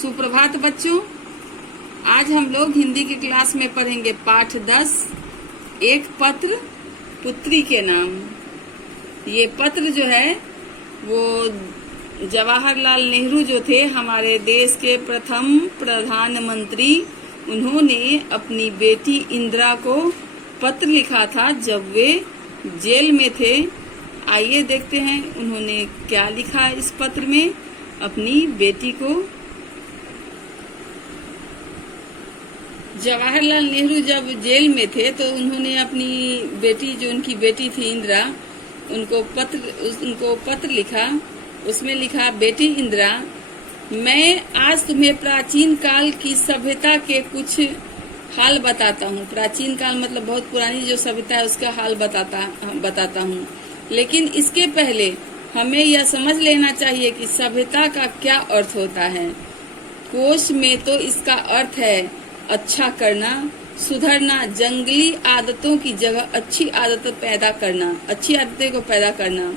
सुप्रभात बच्चों, आज हम लोग हिंदी की क्लास में पढ़ेंगे पाठ 10 एक पत्र पुत्री के नाम। ये पत्र जो है वो जवाहरलाल नेहरू जो थे हमारे देश के प्रथम प्रधानमंत्री, उन्होंने अपनी बेटी इंदिरा को पत्र लिखा था जब वे जेल में थे। आइए देखते हैं उन्होंने क्या लिखा इस पत्र में अपनी बेटी को। जवाहरलाल नेहरू जब जेल में थे तो उन्होंने अपनी बेटी, जो उनकी बेटी थी इंदिरा, उनको पत्र लिखा। उसमें लिखा, बेटी इंदिरा, मैं आज तुम्हें प्राचीन काल की सभ्यता के कुछ हाल बताता हूँ। प्राचीन काल मतलब बहुत पुरानी जो सभ्यता है उसका हाल बताता हूँ। लेकिन इसके पहले हमें यह समझ लेना चाहिए कि सभ्यता का क्या अर्थ होता है। कोश में तो इसका अर्थ है अच्छा करना, सुधरना, जंगली आदतों की जगह अच्छी आदतें पैदा करना, अच्छी आदतें को पैदा करना।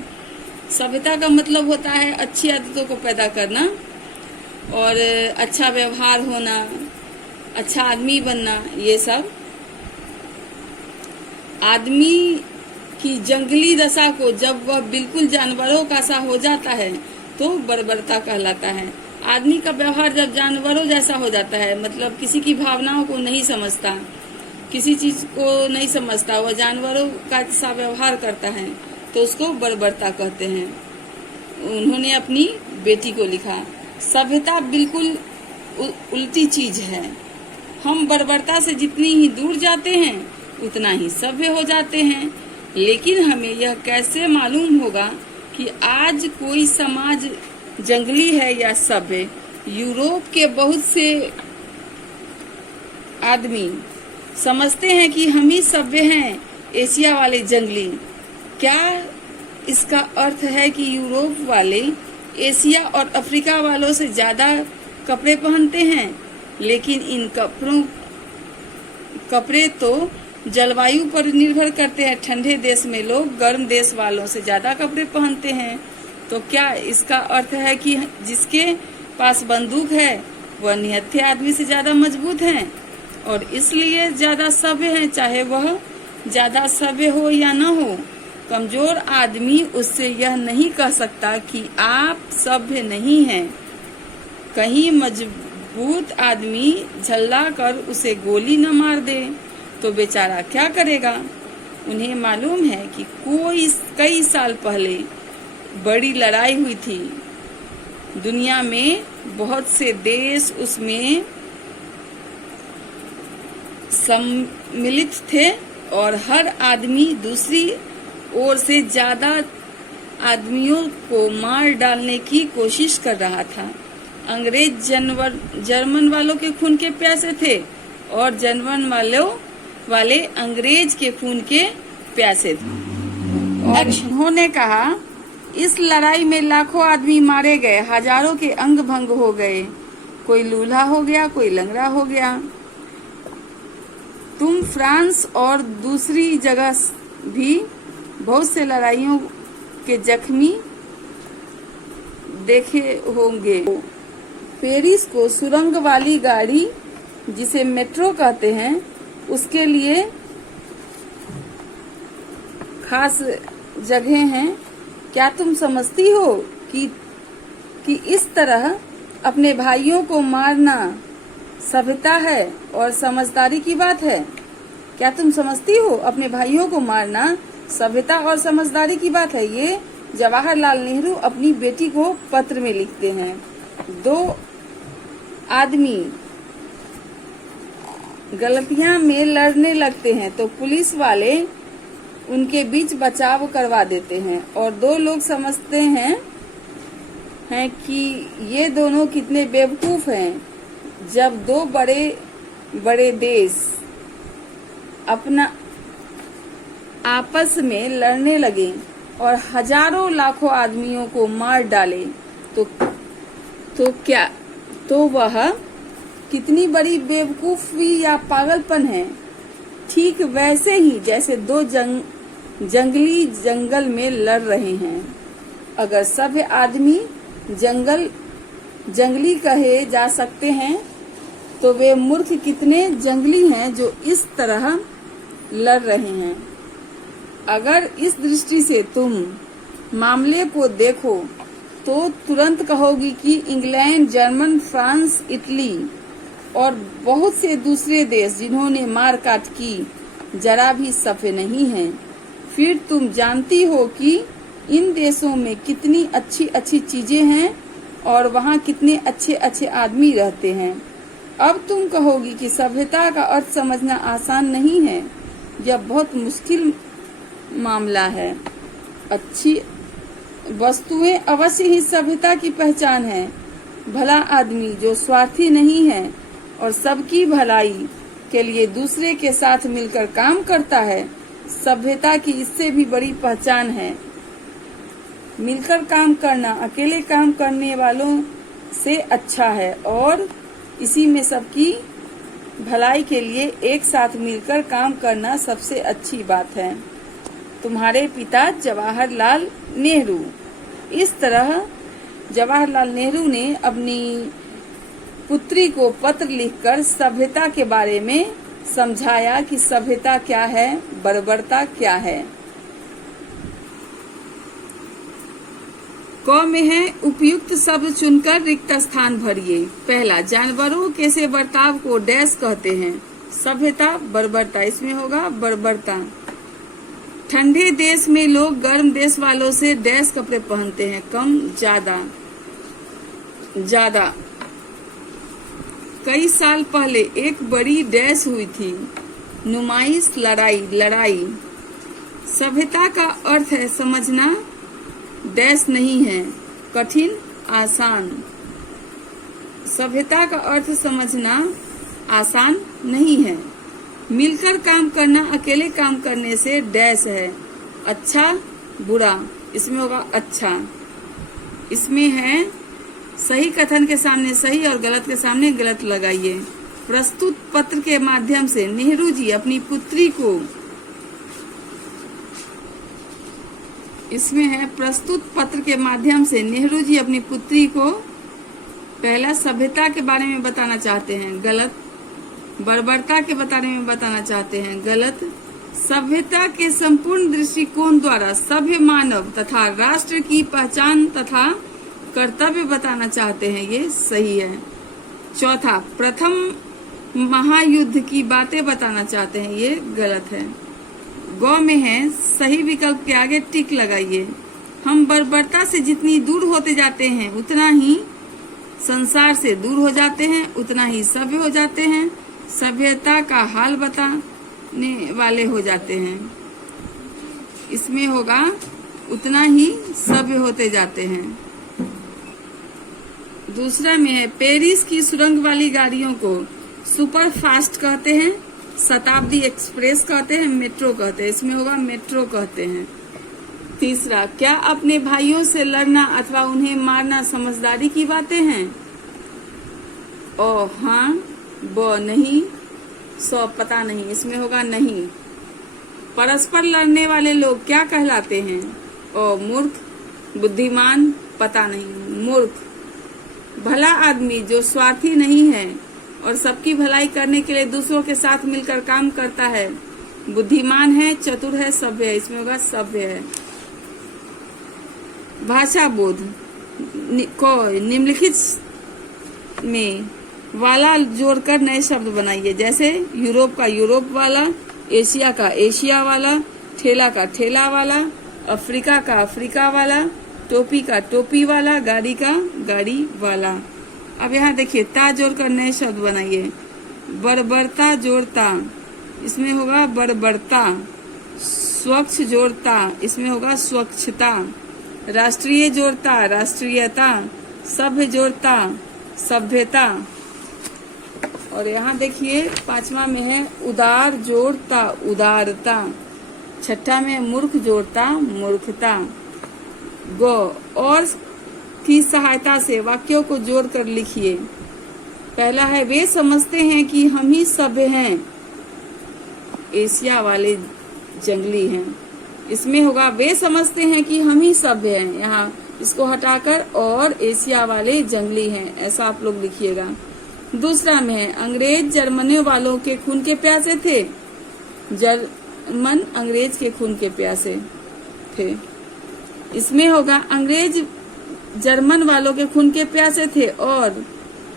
सभ्यता का मतलब होता है अच्छी आदतों को पैदा करना और अच्छा व्यवहार होना, अच्छा आदमी बनना। ये सब आदमी की जंगली दशा को जब वह बिल्कुल जानवरों का सा हो जाता है तो बर्बरता कहलाता है। आदमी का व्यवहार जब जानवरों जैसा हो जाता है, मतलब किसी की भावनाओं को नहीं समझता, किसी चीज को नहीं समझता, वह जानवरों का सा व्यवहार करता है तो उसको बर्बरता कहते हैं। उन्होंने अपनी बेटी को लिखा, सभ्यता बिल्कुल उल्टी चीज है। हम बर्बरता से जितनी ही दूर जाते हैं उतना ही सभ्य हो जाते हैं। लेकिन हमें यह कैसे मालूम होगा कि आज कोई समाज जंगली है या सभ्य? यूरोप के बहुत से आदमी समझते हैं कि हम ही सभ्य हैं, एशिया वाले जंगली। क्या इसका अर्थ है कि यूरोप वाले एशिया और अफ्रीका वालों से ज्यादा कपड़े पहनते हैं? लेकिन इन कपड़े तो जलवायु पर निर्भर करते हैं। ठंडे देश में लोग गर्म देश वालों से ज्यादा कपड़े पहनते हैं। तो क्या इसका अर्थ है कि जिसके पास बंदूक है वह निहत्थे आदमी से ज्यादा मजबूत है और इसलिए ज्यादा सभ्य है, चाहे वह ज्यादा सभ्य हो या न हो? कमजोर आदमी उससे यह नहीं कह सकता कि आप सभ्य नहीं हैं। कहीं मजबूत आदमी झल्ला कर उसे गोली न मार दे तो बेचारा क्या करेगा? उन्हें मालूम है कि कई साल पहले बड़ी लड़ाई हुई थी। दुनिया में बहुत से देश उसमें सम्मिलित थे और हर आदमी दूसरी ओर से ज्यादा आदमियों को मार डालने की कोशिश कर रहा था। अंग्रेज जर्मन वालों के खून के प्यासे थे और जर्मन वाले अंग्रेज के खून के प्यासे थे। और उन्होंने कहा, इस लड़ाई में लाखों आदमी मारे गए, हजारों के अंग भंग हो गए, कोई लूल्हा हो गया, कोई लंगड़ा हो गया। तुम फ्रांस और दूसरी जगह भी बहुत से लड़ाइयों के जख्मी देखे होंगे। पेरिस को सुरंग वाली गाड़ी, जिसे मेट्रो कहते हैं, उसके लिए खास जगह हैं। क्या तुम समझती हो कि इस तरह अपने भाइयों को मारना सभ्यता है और समझदारी की बात है? क्या तुम समझती हो अपने भाइयों को मारना सभ्यता और समझदारी की बात है? ये जवाहरलाल नेहरू अपनी बेटी को पत्र में लिखते हैं। दो आदमी गलतियां में लड़ने लगते हैं तो पुलिस वाले उनके बीच बचाव करवा देते हैं और दो लोग समझते हैं कि ये दोनों कितने बेवकूफ हैं। जब दो बड़े बड़े देश अपना आपस में लड़ने लगे और हजारों लाखों आदमियों को मार डाले तो वह कितनी बड़ी बेवकूफी या पागलपन है। ठीक वैसे ही जैसे दो जंगली जंगल में लड़ रहे हैं। अगर सभ्य आदमी जंगल जंगली कहे जा सकते हैं, तो वे मूर्ख कितने जंगली हैं जो इस तरह लड़ रहे हैं। अगर इस दृष्टि से तुम मामले को देखो तो तुरंत कहोगी कि इंग्लैंड, जर्मन, फ्रांस, इटली और बहुत से दूसरे देश जिन्होंने मार काट की जरा भी सफे नहीं हैं। फिर तुम जानती हो कि इन देशों में कितनी अच्छी अच्छी चीजें हैं और वहाँ कितने अच्छे अच्छे आदमी रहते हैं। अब तुम कहोगी कि सभ्यता का अर्थ समझना आसान नहीं है, यह बहुत मुश्किल मामला है। अच्छी वस्तुएं अवश्य ही सभ्यता की पहचान है। भला आदमी जो स्वार्थी नहीं है और सबकी भलाई के लिए दूसरे के साथ मिलकर काम करता है, सभ्यता की इससे भी बड़ी पहचान है। मिलकर काम करना अकेले काम करने वालों से अच्छा है और इसी में सबकी भलाई के लिए एक साथ मिलकर काम करना सबसे अच्छी बात है। तुम्हारे पिता जवाहरलाल नेहरू। इस तरह जवाहरलाल नेहरू ने अपनी पुत्री को पत्र लिखकर सभ्यता के बारे में समझाया कि सभ्यता क्या है, बर्बरता क्या है। क में है उपयुक्त शब्द चुनकर रिक्त स्थान भरिए। पहला, जानवरों के से बर्ताव को डैश कहते हैं। सभ्यता, बर्बरता, इसमें होगा बर्बरता। ठंडे देश में लोग गर्म देश वालों से डैश कपड़े पहनते हैं, कम, ज्यादा। ज्यादा। कई साल पहले एक बड़ी डैश हुई थी, नुमाइश, लड़ाई। सभ्यता का अर्थ है समझना, डैश नहीं है कठिन, आसान। सभ्यता का अर्थ समझना आसान नहीं है। मिलकर काम करना अकेले काम करने से डैश है, अच्छा, बुरा, इसमें होगा अच्छा। इसमें है सही कथन के सामने सही और गलत के सामने गलत लगाइए। प्रस्तुत पत्र के माध्यम से नेहरू जी अपनी पुत्री को, इसमें है प्रस्तुत पत्र के माध्यम से नेहरू जी अपनी पुत्री को पहला सभ्यता के बारे में बताना चाहते हैं, गलत। बर्बरता के बारे में बताना चाहते हैं, गलत। सभ्यता के संपूर्ण दृष्टिकोण द्वारा सभ्य मानव तथा राष्ट्र की पहचान तथा कर्तव्य बताना चाहते हैं, ये सही है। चौथा, प्रथम महायुद्ध की बातें बताना चाहते हैं, ये गलत है। गौ में है सही विकल्प के आगे टिक लगाइए। हम बर्बरता से जितनी दूर होते जाते हैं उतना ही संसार से दूर हो जाते हैं, उतना ही सभ्य हो जाते हैं, सभ्यता का हाल बताने वाले हो जाते हैं। इसमें होगा उतना ही सभ्य होते जाते हैं। दूसरा में है पेरिस की सुरंग वाली गाड़ियों को सुपर फास्ट कहते हैं, शताब्दी एक्सप्रेस कहते हैं, मेट्रो कहते हैं, इसमें होगा मेट्रो कहते हैं। तीसरा, क्या अपने भाइयों से लड़ना अथवा उन्हें मारना समझदारी की बातें हैं? ओ हाँ, ब नहीं, सौ पता नहीं, इसमें होगा नहीं। परस्पर लड़ने वाले लोग क्या कहलाते हैं? ओ मूर्ख, बुद्धिमान, पता नहीं, मूर्ख। भला आदमी जो स्वार्थी नहीं है और सबकी भलाई करने के लिए दूसरों के साथ मिलकर काम करता है, बुद्धिमान है, चतुर है, सभ्य है, इसमें होगा सभ्य है। भाषा बोध को निम्नलिखित में वाला जोड़कर नए शब्द बनाइए, जैसे यूरोप का यूरोप वाला, एशिया का एशिया वाला, ठेला का ठेला वाला, अफ्रीका का अफ्रीका वाला, टोपी का टोपी वाला, गाड़ी का गाड़ी वाला। अब यहाँ देखिए ता जोड़कर नए शब्द बनाइए। बर्बरता जोड़ता, इसमें होगा बर्बरता। स्वच्छ जोड़ता, इसमें होगा स्वच्छता। राष्ट्रीय जोड़ता, राष्ट्रीयता। सभ्य जोड़ता, सभ्यता। और यहाँ देखिए पांचवा में है उदार जोड़ता, उदारता। छठा में मूर्ख जोड़ता, मूर्खता। गो और की सहायता से वाक्यों को जोड़कर लिखिए। पहला है वे समझते हैं कि हम ही सभ्य हैं, एशिया वाले जंगली हैं। इसमें होगा वे समझते हैं कि हम ही सभ्य हैं, यहाँ इसको हटाकर और एशिया वाले जंगली हैं, ऐसा आप लोग लिखिएगा। दूसरा में है अंग्रेज जर्मनियों वालों के खून के प्यासे थे। जर्मन अंग्रेज के खून के प्यासे थे। इसमें होगा अंग्रेज जर्मन वालों के खून के प्यासे थे और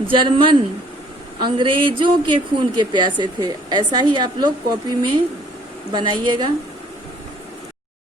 जर्मन अंग्रेजों के खून के प्यासे थे। ऐसा ही आप लोग कॉपी में बनाइएगा।